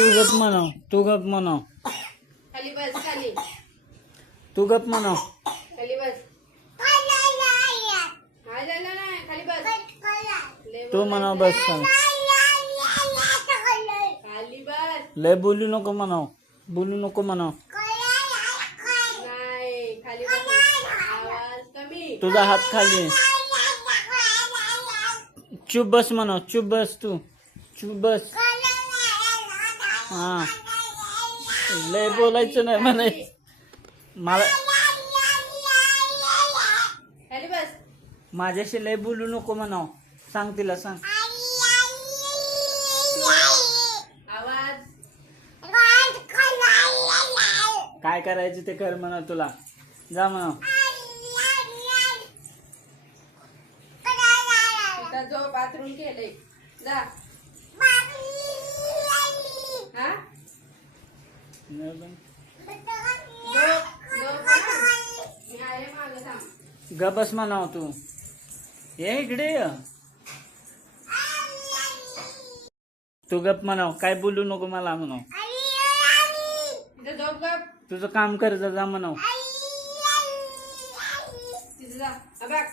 तू गप म्हणाव, तू गप म्हणाव, खाली बस खाली तू गप म्हणाव. खाली बस हा झालं ना खाली बस लय तू म्हणाव बस. खाली बस लय बोलू नको म्हणाव, बोलू नको म्हणाव. नाही खाली बस आवाज कमी तुझा हात खाली. चुप बस म्हणाव, चुप बस तू, चुप बस. हा लय बोलायचं नाही म्हणायचं मला. खाली बस माझ्याशी लय बोलू नको म्हणाव. सांग तिला, सांग. आवाज काय करायचं ते कर म्हणा तुला. जा म्हणाव. तिथं जो बाथरूम केलंय जा हा जो मी आहे मागं थांब ग बस म्हणाव तू. ये इकडे ये. तू गप म्हणाव, काय बोलू नको मला म्हणाव. तिथं झोप गप तुझं काम कर जा म्हणाव. तिथं जा बघ